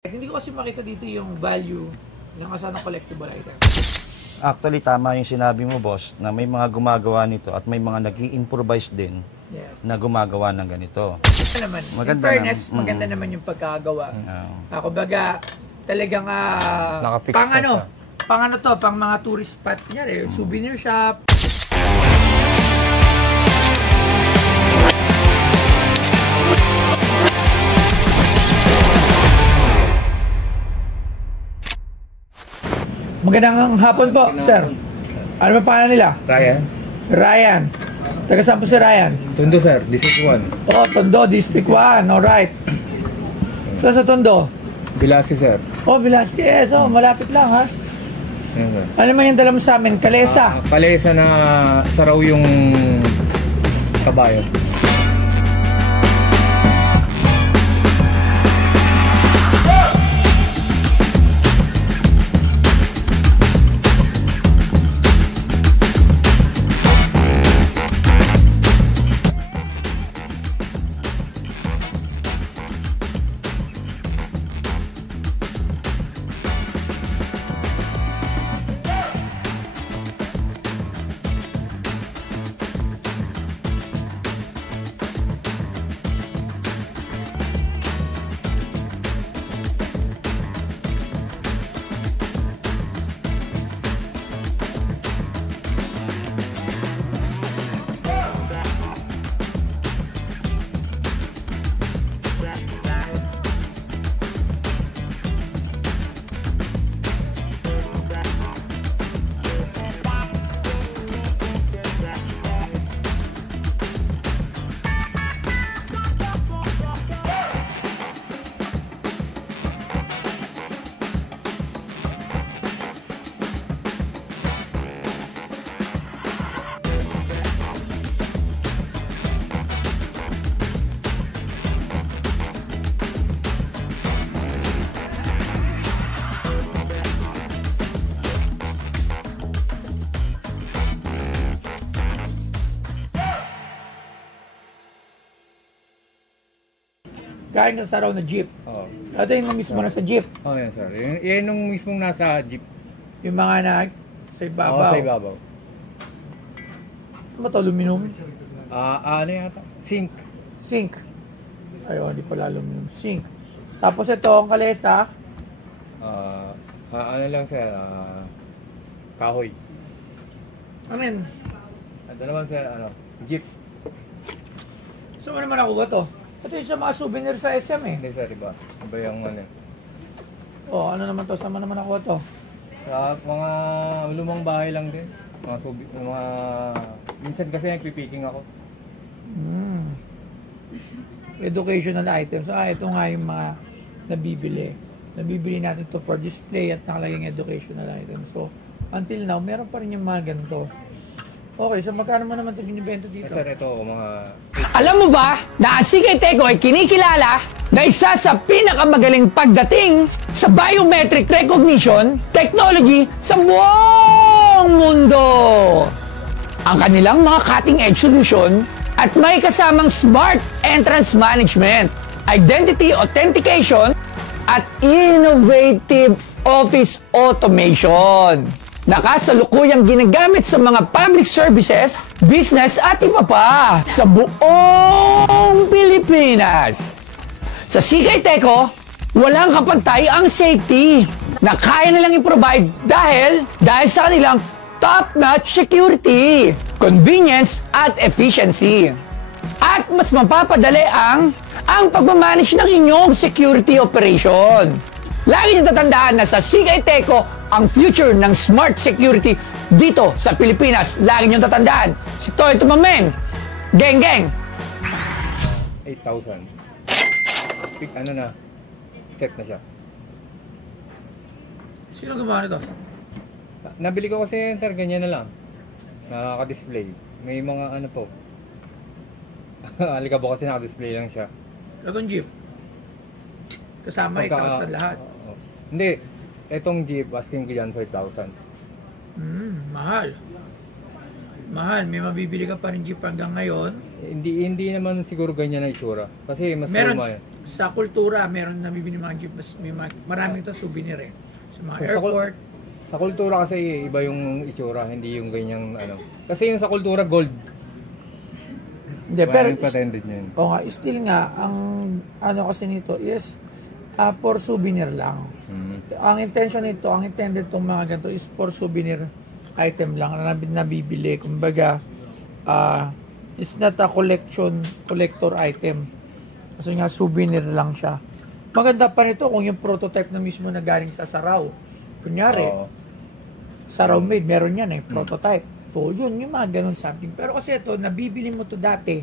Hindi ko kasi makita dito yung value ng asanang collectible item. Actually, tama yung sinabi mo, boss, na may mga gumagawa nito at may mga nag-i-improvise din na gumagawa ng ganito. Naman, Maganda in fairness, maganda naman yung pagkagawa. Kumbaga, talagang pang mga tourist spot niya, souvenir shop. Magandang hapon po, sir. Ano ba pangalan nila? Ryan. Ryan. Taga saan po si Ryan? Tondo, sir. District 1. Oh, Tondo, District 1. Alright. So, sa Tondo? Bilasi, sir. Oh, Velasquez. Oh, malapit lang, ha? Ayan, sir. Ano man yung dala mo sa amin? Kalesa. Kalesa na saraw yung kabayo. Kain ka sa raw na jeep. Oo. Ito yung mismo na sa jeep. Oh, yan, sir. Yan yung mismong nasa jeep. Yung mga sa ibabaw. Oo, sa ibabaw. Ano ba ito? Aluminum? Ano yata? Sink. Zinc. Ayun, di pala aluminum. Zinc. Tapos ito, ang kalesa. Ano lang, sir? Kahoy. Ano yun? Ito naman, sir, jeep. Saan mo naman nakuha to? Ito yung sa mga souvenir sa SM eh. Hindi, sir, iba. Iba yung Oh, ano naman to? Saan mo naman nakuha to? Sa mga lumang bahay lang din. Minsan kasi nagpipiking ako. Educational items. Ito nga yung mga nabibili. Nabibili natin to for display at nakalaging educational items. So, until now, meron pa rin yung mga ganito. Okay, so magkano mo naman ito binibenta dito? Sir, ito, mga... Alam mo ba na ang CK Teco ay kinikilala na isa sa pinakamagaling pagdating sa biometric recognition technology sa buong mundo. Ang kanilang mga cutting-edge solution at may kasamang smart entrance management, identity authentication, at innovative office automation. Nakasalukuyang ginagamit sa mga public services, business at iba pa sa buong Pilipinas. Sa CK Teco, walang kapantay ang safety na kaya nilang i-provide dahil sa kanilang top-notch security, convenience at efficiency. At mas mapapadali ang pagmamanage ng inyong security operation. Lagi niyo tatandaan na sa CK Teco ang future ng smart security dito sa Pilipinas. Lagi niyo tatandaan. Si Toy Tumamen. Geng, geng. 8,000. Ano na? Set na siya. Sino gumawa nito? Nabili ko kasi, sir, ganyan na lang. Nakaka-display. May mga po. Alikabo kasi naka-display lang siya. Itong jeep. Kasama 8,000 lahat. Hindi. Etong jeep, asking ko yan 5,000. Mahal. Mahal, may mabibili ka pa rin jeep hanggang ngayon. Hindi naman siguro ganyan na itsura. Kasi mas Meron, luma Sa kultura, meron nabibili mga jeep, maraming to souvenir eh. Sa mga airport. Sa kultura kasi iba yung itsura, hindi yung ganyang ano. Kasi yung sa kultura gold. Hindi, pero patented niya yun. o nga, still nga, ang ano kasi nito is for souvenir lang. Ang intention nito, ang intended tong mga ganito is for souvenir item lang na nabibili. Kumbaga, it's not a collector item. Kasi nga, souvenir lang siya. Maganda pa nito kung yung prototype na mismo na galing sa Saraw. Kunyari, Saraw made, meron yan eh, prototype. So, yun, yung mga ganun something. Pero kasi ito, nabibili mo to dati,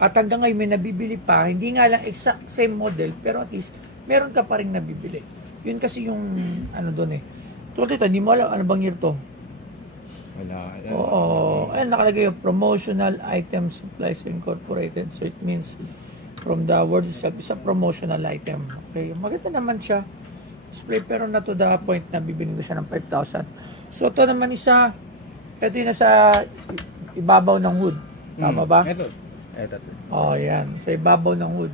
at hanggang ngayon may nabibili pa, hindi nga lang exact same model, pero at least, meron ka pa rin nabibili. Yun kasi yung, ano doon eh. Tulad ito, hindi mo alam, ano bang year to? Wala. Oo. Ayan, nakalagay yung promotional items supplies incorporated. So, it means, from the word itself, is a promotional item. Okay, maganda naman siya. Display, pero na to the point na bibili ko siya ng 5,000. So, ito naman isa, ito yung nasa ibabaw ng hood. Tama ba? Ito. Oh, yan. Sa ibabaw ng hood.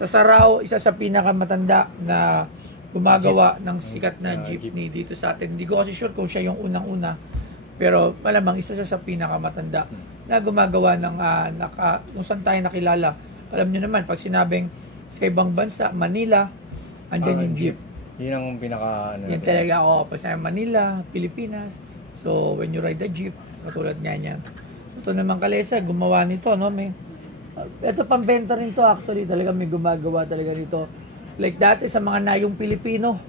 Sa Saraw, isa sa pinakamatanda na gumagawa ng sikat na jeepney dito sa atin. Hindi ko kasi sure kung siya yung unang-una. Pero malamang isa siya sa pinakamatanda na gumagawa ng kung saan tayo nakilala. Alam nyo naman, pag sinabing sa ibang bansa, Manila, andyan yung jeep. Yun ang pinaka ano. Yan talaga ako. Pag sa Manila, Pilipinas. So, when you ride the jeep, katulad nga yan. So, ito naman Kalesa, gumawa nito, no? Ito pambenta rin to actually. Talaga may gumagawa talaga nito. Like dati sa mga nayong Pilipino.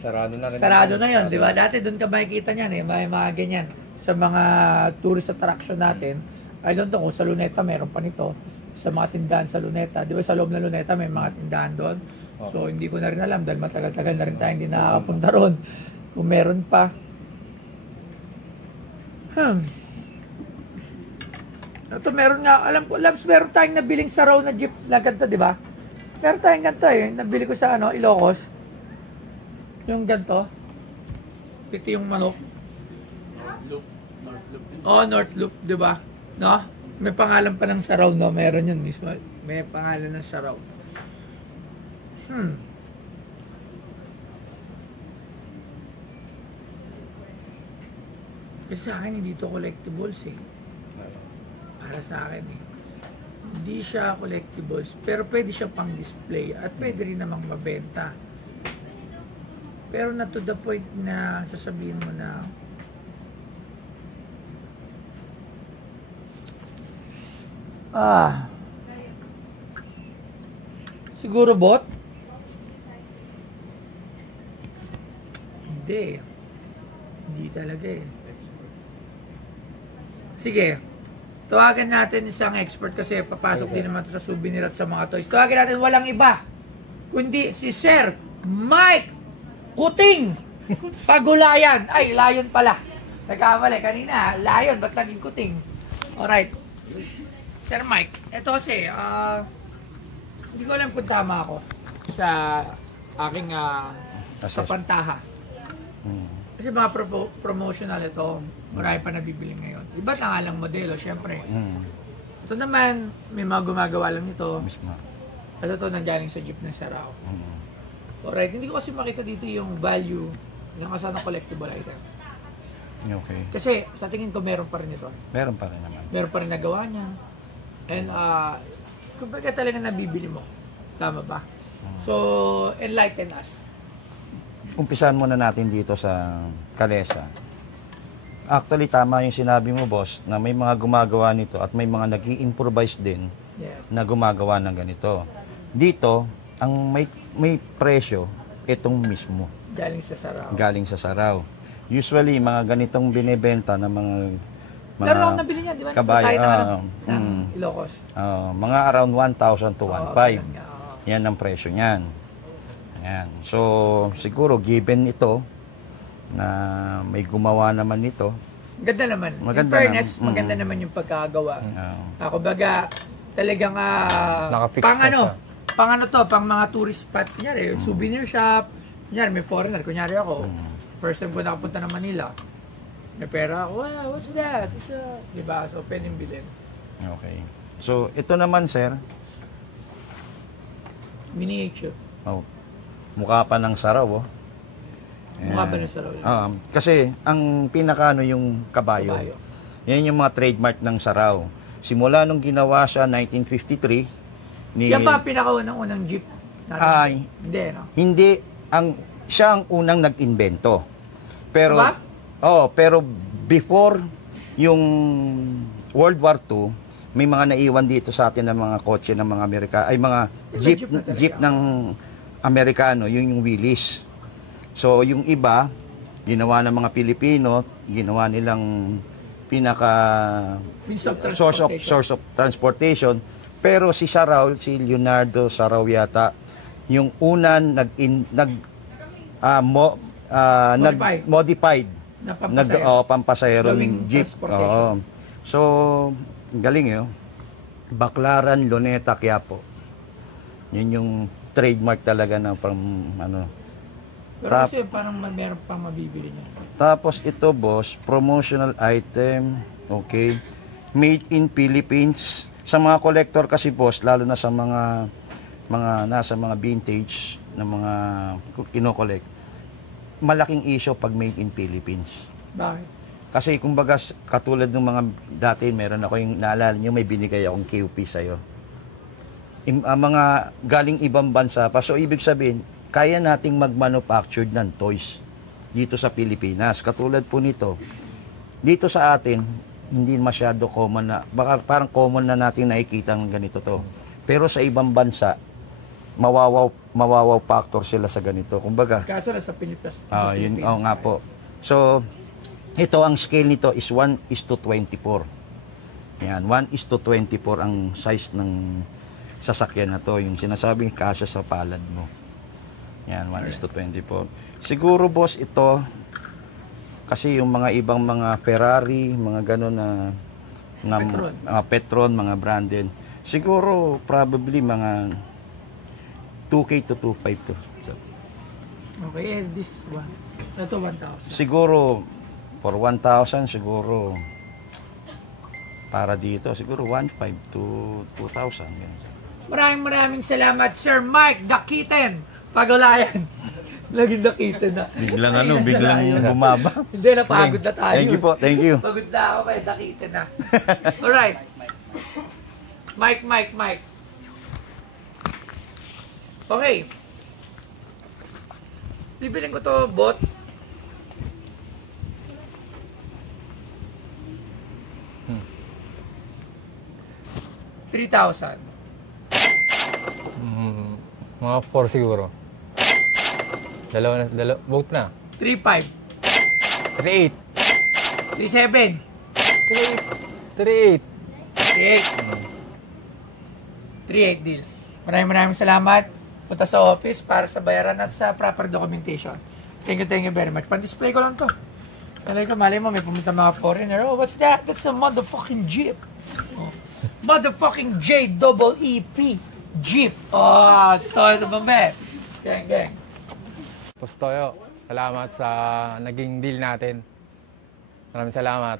Sarado na rin. Sarado na yun, di ba? Dati doon ka makikita niyan eh. May mga ganyan. Sa mga tourist attraction natin. I don't know kung sa Luneta meron pa nito. Sa mga tindahan sa Luneta. Di ba sa loob ng Luneta may mga tindahan doon. So, hindi ko na rin alam dahil matagal-tagal na rin tayo hindi nakakapunta ron. Kung meron pa. Ito meron nga, alam ko, Labs, meron tayong nabiling Saraw na jeep na ganito, di ba? Meron tayong ganito eh. Nabili ko sa Ilocos. Yung ganito. Ito yung manok. North Loop, di ba? No? May pangalan pa ng Saraw, no? Meron yun mismo. May pangalan ng Saraw. Kasi sa akin, hindi ito collectibles eh. Para sa akin eh. Hindi siya collectibles, pero pwede siya pang display at pwede rin namang mabenta. Pero na to the point na sasabihin mo na siguro bot? Hindi. Hindi talaga eh. Sige. Tawagan natin isang expert kasi papasok din naman to sa souvenir at sa mga toys. Tawagan natin walang iba kundi si Sir Mike Kuting Pagulayan. Ay, Lion pala. Nagkamali kanina. Lion, ba't naging Kuting? Alright. Sir Mike, ito kasi, hindi ko alam kung tama ako sa aking sa pantaha. Kasi mga promotional ito, marami pa nabibili ngayon. Iba na nga lang modelo, syempre. Ito naman, may mga gumagawa lang nito. Ito ito nanggaling sa jeep ng Saraw. Alright, hindi ko kasi makita dito yung value ng kasama ng collectible item. Okay. Kasi sa tingin ko meron pa rin ito. Meron pa rin naman. Meron pa rin nagawa niya. And kumbaga talaga nabibili mo. Tama ba? So, enlighten us. Umpisahan muna natin dito sa Kalesa. Actually, tama yung sinabi mo, boss, na may mga gumagawa nito at may mga nag-i-improvise din na gumagawa ng ganito. Dito, ang may presyo, itong mismo. Galing sa Saraw. Galing sa Saraw. Usually, mga ganitong binebenta ng mga Pero ako nabili niya, di ba? Kabayo. Ng Ilocos. Mga around 1,000 to 1,500. Ganun nga, Yan ang presyo niyan. Ayan. So, siguro, given ito, na may gumawa naman nito. Ganda naman. Maganda In fairness, maganda naman yung pagkakagawa. Kumbaga, talagang Nakapix pang na ano, siya. pang ano to, pang mga tourist spot. Kunyari, souvenir shop. Kunyari, may foreigner. Kunyari ako, first time ko nakapunta ng Manila. May pera ako, wow, what's that? It's diba? So, pwedeng bilhin. Okay. So, ito naman, sir. Miniature. Oh, mukha pa ng saraw, oh. Mukha ba ng saraw? Kasi ang pinakaano yung kabayo. Yan yung mga trademark ng saraw. Simula nung ginawa siya 1953 ni Yan ba pinakaunang jeep natin? Ay, Hindi, no? hindi siya ang unang nag-invento. Pero Diba? pero before yung World War II, may mga naiwan dito sa atin ng mga kotse ng mga mga jeep na talaga. jeep ng Amerikano, yun yung Willys. So yung iba, ginawa ng mga Pilipino, ginawa nilang pinaka source of transportation. Pero si Saraw, si Leonardo Saraw yata, yung unang modified pampasayrong jeep. So galing yun. Baclaran, Luneta, Quiapo. Yun yung trademark talaga ng Pero kasi parang meron pang mabibili niya. Tapos ito, boss, promotional item, okay, made in Philippines. Sa mga collector kasi, boss, lalo na sa mga nasa mga vintage na mga kino-collect, malaking issue pag made in Philippines. Bakit? Kasi kumbaga katulad ng mga dati, meron ako yung naalala nyo, may binigay akong QP sa'yo. Mga galing ibang bansa pa. So ibig sabihin, kaya nating mag-manufactured ng toys dito sa Pilipinas. Katulad po nito, dito sa atin, hindi masyado common na, baka parang common na natin nakikita ng ganito to. Pero sa ibang bansa, mawawaw factor sila sa ganito. Kumbaga, kaso na sa Pilipinas. yun, nga po. So, ito ang scale nito is 1:24. Yan, 1:24 ang size ng sasakyan na to. Yung sinasabing kasya sa palad mo. Yan, 1:24. Siguro, boss, ito, kasi yung mga ibang mga Ferrari, mga gano'n na Petron, mga branded, siguro, probably, mga 2K to 2.5 to. So, okay, and this one, ito 1,000. Siguro, for 1,000, siguro, para dito, siguro 1.5 to 2,000. Maraming salamat, Sir Mike Dakiten. Pagulayan. Laging Dakiten na. Biglang bumaba. Hindi, napagod na tayo. Thank you po, thank you. Pagod na ako kaya Dakiten na. Alright. Mike. Okay. Bibiling ko to, bot. $3,000. Mga 4 siguro. Dalawa, vote na. 3,500. 3-8. 3,700. 3-8. 3,800 deal. Maraming salamat. Punta sa office para sa bayaran at sa proper documentation. Thank you very much. Pan-display ko lang to. Talaga, malay mo, may pumunta mga foreigner. Oh, what's that? That's a motherfucking Jeep. Oh. Motherfucking J-double-E-P. Jeep. Oh, story naman, man. Gang. Postoyo, salamat sa naging deal natin. Maraming salamat.